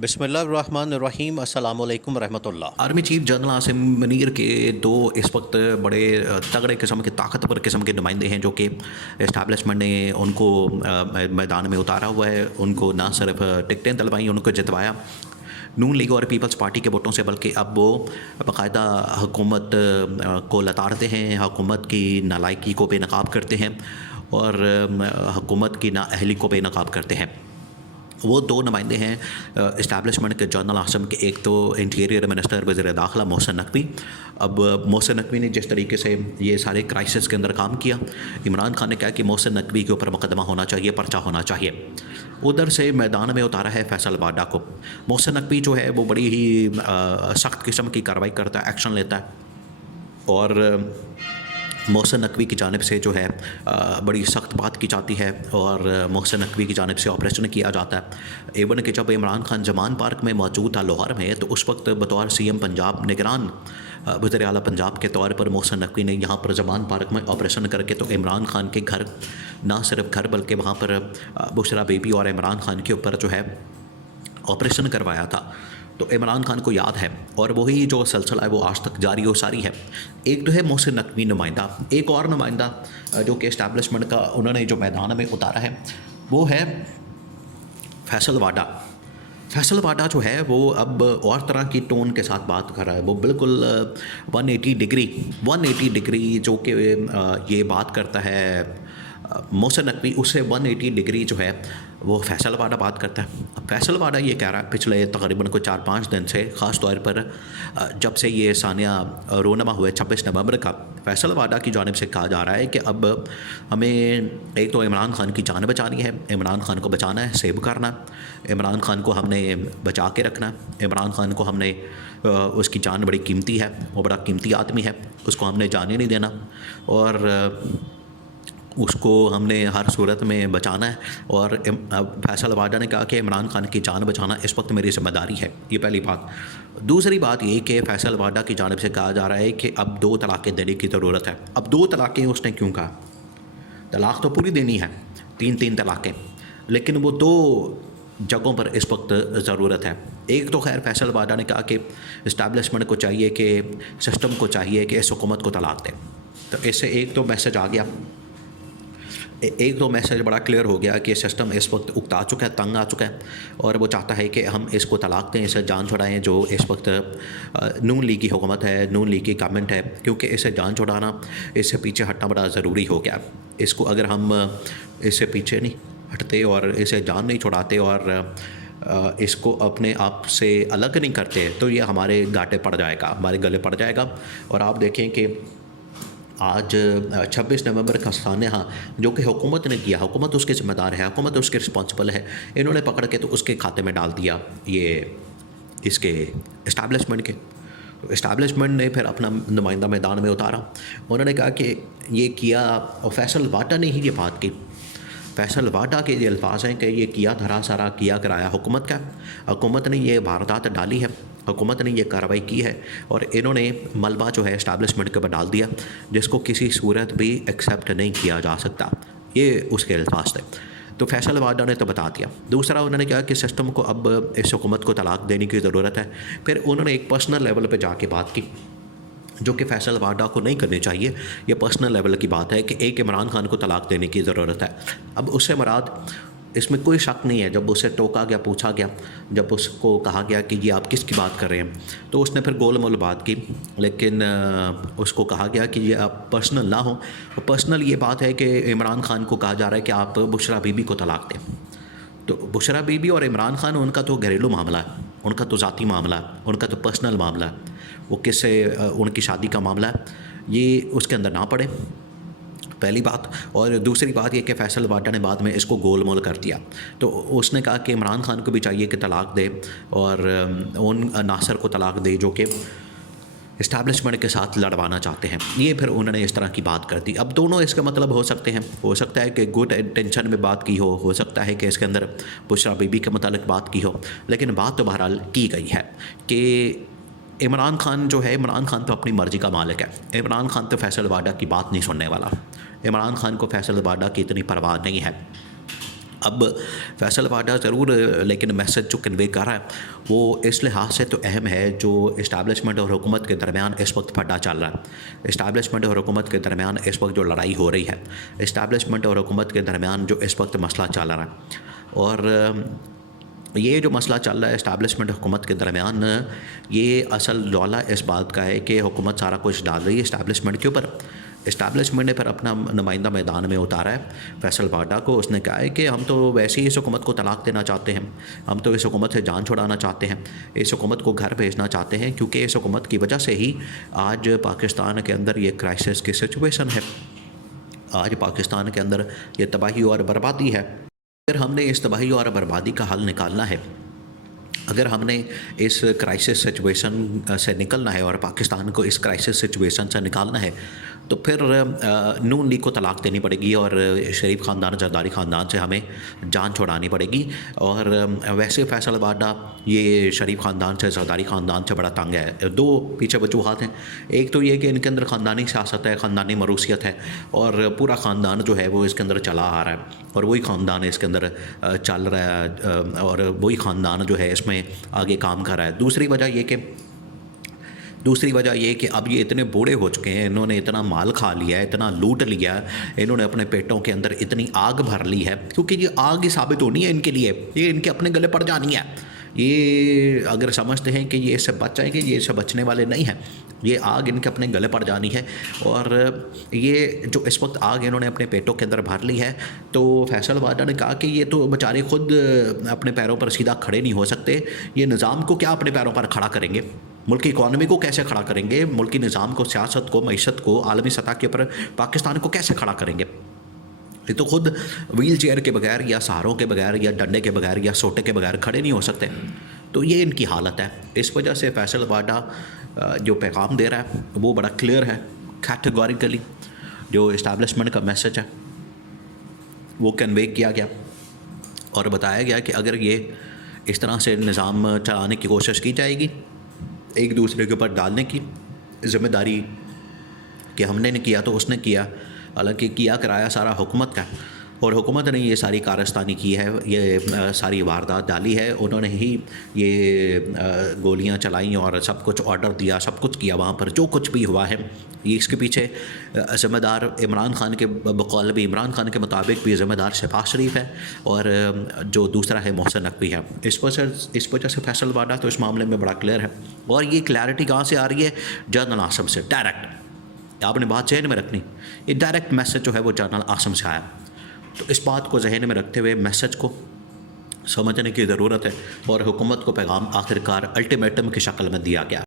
बिस्मिल्लाहिर्रहमानिर्रहीम अस्सलामु अलैकुम रहमतुल्लाह। Army chief general Asim Munir के दो इस वक्त बड़े तगड़े किस्म के ताकतवर किस्म के नुमाइंदे हैं जो कि इस्टेब्लिशमेंट ने उनको मैदान में उतारा हुआ है। उनको ना सिर्फ टिकटें दिलवाई, उनको जितवाया नून लीग और पीपल्स पार्टी के वोटों से, बल्कि अब वो बाकायदा हुकूमत को लताड़ते हैं, हुकूमत की नालायकी को बेनकाब करते हैं और हुकूमत की नाअहली को बेनकाब करते हैं। वो दो नुमाइंदे हैं इस्टेब्लिशमेंट के जनरल आसिम के। एक तो इंटीरियर मिनिस्टर वज़ीर दाखिला मोहसिन नकवी। अब मोहसिन नकवी ने जिस तरीके से ये सारे क्राइसिस के अंदर काम किया, इमरान खान ने कहा कि मोहसिन नकवी के ऊपर मुकदमा होना चाहिए, पर्चा होना चाहिए। उधर से मैदान में उतारा है फैसल वाडा को। मोहसिन नकवी जो है वो बड़ी ही सख्त किस्म की कार्रवाई करता है, एक्शन लेता है और मोहसिन नकवी की जानिब से जो है बड़ी सख्त बात की जाती है और मोहसिन नकवी की जानिब से ऑपरेशन किया जाता है। एवन कि जब इमरान खान जमान पार्क में मौजूद था लाहौर में, तो उस वक्त बतौर सीएम पंजाब निगरान वज़ीर आला पंजाब के तौर पर मोहसिन नकवी ने यहाँ पर जमान पार्क में ऑपरेशन करके तो इमरान खान के घर, ना सिर्फ घर बल्कि वहाँ पर बुशरा बीबी और इमरान खान के ऊपर जो है ऑपरेशन करवाया था। तो इमरान खान को याद है और वही जो सिलसिला है वो आज तक जारी और सारी है। एक तो है मोहसिन नकवी नुमाइंदा, एक और नुमाइंदा जो कि इस्टेब्लिशमेंट का उन्होंने जो मैदान में उतारा है वो है फैसल वाडा। फैसल वाडा जो है वो अब और तरह की टोन के साथ बात कर रहा है। वो बिल्कुल 180 डिग्री जो कि ये बात करता है मोहसिन नकवी, उससे 180 डिग्री जो है वो फैसल वाडा बात करता है। अब फैसल वाडा ये कह रहा है पिछले तकरीबन को 4-5 दिन से, ख़ास तौर पर जब से ये सानिया रोनमा हुए 26 नवंबर का, फैसल वाडा की जानिब से कहा जा रहा है कि अब हमें एक तो इमरान खान की जान बचानी है, इमरान खान को बचाना है, सेव करना, इमरान खान को हमने बचा के रखना, इमरान खान को हमने उसकी जान बड़ी कीमती है, वो बड़ा कीमती आदमी है, उसको हमने जाने नहीं देना और उसको हमने हर सूरत में बचाना है। और फैसल वाडा ने कहा कि इमरान खान की जान बचाना इस वक्त मेरी ज़िम्मेदारी है। ये पहली बात। दूसरी बात ये कि फैसल वाडा की जानिब से कहा जा रहा है कि अब 2 तलाक़ें देने की ज़रूरत है। अब 2 तलाक़ें उसने क्यों कहा? तलाक़ तो पूरी देनी है, 3-3 तलाक़ें, लेकिन वो 2 जगहों पर इस वक्त ज़रूरत है। एक तो खैर फैसल वाडा ने कहा कि इस्टेब्लिशमेंट को चाहिए कि सिस्टम को चाहिए कि इस हुकूमत को तलाक़ दें। तो इससे एक तो मैसेज आ गया, एक तो मैसेज बड़ा क्लियर हो गया कि सिस्टम इस वक्त उकता चुका है, तंग आ चुका है और वो चाहता है कि हम इसको तलाक़ दें, इसे जान छुड़ाएं। जो इस वक्त नून लीग की हुकूमत है, नून लीग की गवर्नमेंट है, क्योंकि इसे जान छुड़ाना, इससे पीछे हटना बड़ा ज़रूरी हो गया। इसको अगर हम इससे पीछे नहीं हटते और इसे जान नहीं छुड़ाते और इसको अपने आप से अलग नहीं करते तो ये हमारे घाटे पड़ जाएगा, हमारे गले पड़ जाएगा। और आप देखें कि आज 26 नवंबर का सान्या जो कि हुकूमत ने किया, हुकूमत उसके ज़िम्मेदार है, हुकूमत उसके रिस्पॉन्सिबल है, इन्होंने पकड़ के तो उसके खाते में डाल दिया ये इसके इस्टेब्लिशमेंट के। तो इस्टेब्लिशमेंट ने फिर अपना नुमाइंदा मैदान में उतारा। उन्होंने कहा कि ये किया, और फैसल वाडा ने ही ये बात की। फैसल वाडा के ये अल्फाज हैं कि ये किया धरा सारा किया कराया हुकूमत का, हुकूमत ने ये वारदात डाली है, हुकूमत ने ये कार्रवाई की है और इन्होंने मलबा जो है इस्टेब्लिशमेंट के ऊपर डाल दिया, जिसको किसी सूरत भी एक्सेप्ट नहीं किया जा सकता। ये उसके अल्फाज थे। तो फैसल वाडा ने तो बता दिया। दूसरा उन्होंने कहा कि सिस्टम को अब इस हुकूमत को तलाक़ देने की ज़रूरत है। फिर उन्होंने एक पर्सनल लेवल पर जाके बात की जो कि फैसल वाडा को नहीं करनी चाहिए। ये पर्सनल लेवल की बात है कि एक इमरान खान को तलाक़ देने की ज़रूरत है। अब उससे मुराद, इसमें कोई शक नहीं है, जब उसे टोका गया, पूछा गया, जब उसको कहा गया कि ये आप किसकी बात कर रहे हैं, तो उसने फिर गोल मोल बात की, लेकिन उसको कहा गया कि ये आप पर्सनल ना हो। पर्सनल ये बात है कि इमरान खान को कहा जा रहा है कि आप बुशरा बीबी को तलाक़ दें। तो बुशरा बीबी और इमरान खान, उनका तो घरेलू मामला है, उनका तो ज़ाती मामला है, उनका तो पर्सनल मामला है, वो किससे उनकी शादी का मामला है, ये उसके अंदर ना पड़े, पहली बात। और दूसरी बात ये कि फैसल वाडा ने बाद में इसको गोल मोल कर दिया। तो उसने कहा कि इमरान खान को भी चाहिए कि तलाक़ दे और उन नासर को तलाक़ दे जो कि इस्टेब्लिशमेंट के साथ लड़वाना चाहते हैं। ये फिर उन्होंने इस तरह की बात कर दी। अब दोनों इसका मतलब हो सकते हैं, हो सकता है कि गुड इंटेंशन में बात की हो सकता है कि इसके अंदर बुशरा बीबी के मुतालिक बात की हो, लेकिन बात तो बहरहाल की गई है कि इमरान खान जो है, इमरान खान तो अपनी मर्ज़ी का मालिक है। इमरान खान तो फैसल वाडा की बात नहीं सुनने वाला। इमरान खान को फैसल वाडा की इतनी परवाह नहीं है। अब फैसल वाडा ज़रूर लेकिन मैसेज जो कन्वे कर रहा है वो इस लिहाज से तो अहम है, जो इस्टेब्लिशमेंट और हुकूमत के दरमियान इस वक्त फड्डा चल रहा है। इस्टेब्लिशमेंट और हुकूमत के दरमियान इस वक्त जो लड़ाई हो रही है, इस्टेब्लिशमेंट और हुकूमत के दरमियान जो इस वक्त मसला चल रहा है, और ये जो मसला चल रहा है इस्टेब्लिशमेंट हुकूमत के दरमियान, ये असल रौला इस बात का है कि हुकूमत सारा कुछ डाल रही है इस्टेब्लिशमेंट के ऊपर। इस्टेब्लिशमेंट ने फिर अपना नुमाइंदा मैदान में उतारा है फैसल वाडा को। उसने कहा है कि हम तो वैसे ही इस हुकूमत को तलाक देना चाहते हैं, हम तो इस हुकूमत से जान छुड़ाना चाहते हैं, इस हुकूमत को घर भेजना चाहते हैं, क्योंकि इस हुकूमत की वजह से ही आज पाकिस्तान के अंदर ये क्राइसिस की सिचुएशन है, आज पाकिस्तान के अंदर ये तबाही और बर्बादी है। अगर हमने इस तबाही और बर्बादी का हल निकालना है, अगर हमने इस क्राइसिस सिचुएशन से निकलना है और पाकिस्तान को इस क्राइसिस सिचुएशन से निकालना है, तो फिर नून लीग को तलाक देनी पड़ेगी और शरीफ ख़ानदान जरदारी ख़ानदान से हमें जान छुड़ानी पड़ेगी। और वैसे फैसल वाडा ये शरीफ ख़ानदान से जरदारी ख़ानदान से बड़ा तंग है। दो पीछे वजूहात हैं, एक तो ये कि इनके अंदर ख़ानदानी सियासत है, ख़ानदानी मरूसियत है, और पूरा ख़ानदान जो है वो इसके अंदर चला आ रहा है, और वही ख़ानदान इसके अंदर चल रहा है, और वही ख़ानदान जो है इसमें आगे काम कर रहा है। दूसरी वजह ये कि अब ये इतने बूढ़े हो चुके हैं, इन्होंने इतना माल खा लिया है, इतना लूट लिया है, इन्होंने अपने पेटों के अंदर इतनी आग भर ली है, क्योंकि ये आग ही साबित होनी है इनके लिए, ये इनके अपने गले पड़ जानी है। ये अगर समझते हैं कि ये इससे बच जाएंगे, ये इससे बचने वाले नहीं हैं, ये आग इनके अपने गले पड़ जानी है। और ये जो इस वक्त आग इन्होंने अपने पेटों के अंदर भर ली है, तो फैसल वाडा ने कहा कि ये तो बेचारे खुद अपने पैरों पर सीधा खड़े नहीं हो सकते, ये निज़ाम को क्या अपने पैरों पर खड़ा करेंगे, मुल्की इकॉनमी को कैसे खड़ा करेंगे, मुल्की निज़ाम को, सियासत को, मईशत को, आलमी सतह के ऊपर पाकिस्तान को कैसे खड़ा करेंगे। ये तो खुद व्हील चेयर के बगैर या सहारों के बगैर या डंडे के बगैर या सोटे के बगैर खड़े नहीं हो सकते। तो ये इनकी हालत है। इस वजह से फैसल वाडा जो पैगाम दे रहा है वो बड़ा क्लियर है, कैटेगोरिकली जो इस्टेब्लिशमेंट का मैसेज है वो कन्वे किया गया और बताया गया कि अगर ये इस तरह से निज़ाम चलाने की कोशिश की जाएगी, एक दूसरे के ऊपर डालने की ज़िम्मेदारी कि हमने नहीं किया तो उसने किया, हालांकि किया कराया सारा हुकूमत का, और हुकूमत ने ये सारी कारस्तानी की है, ये सारी वारदात डाली है, उन्होंने ही ये गोलियां चलाई और सब कुछ ऑर्डर दिया, सब कुछ किया। वहाँ पर जो कुछ भी हुआ है ये इसके पीछे ज़िम्मेदार इमरान खान के बकौल भी, इमरान खान के मुताबिक भी ज़िम्मेदार शहबाज शरीफ है, और जो दूसरा है मोहसिन नकवी है। इस वजह से फैसल वाडा तो इस मामले में बड़ा क्लियर है। और ये क्लैरिटी कहाँ से आ रही है? जनरल आसम से डायरेक्ट। आपने बात जहन में रखनी, ये डायरेक्ट मैसेज जो है वो जनरल आसम से आया। तो इस बात को जहन में रखते हुए मैसेज को समझने की ज़रूरत है, और हुकूमत को पैगाम आखिरकार अल्टीमेटम की शक्ल में दिया गया।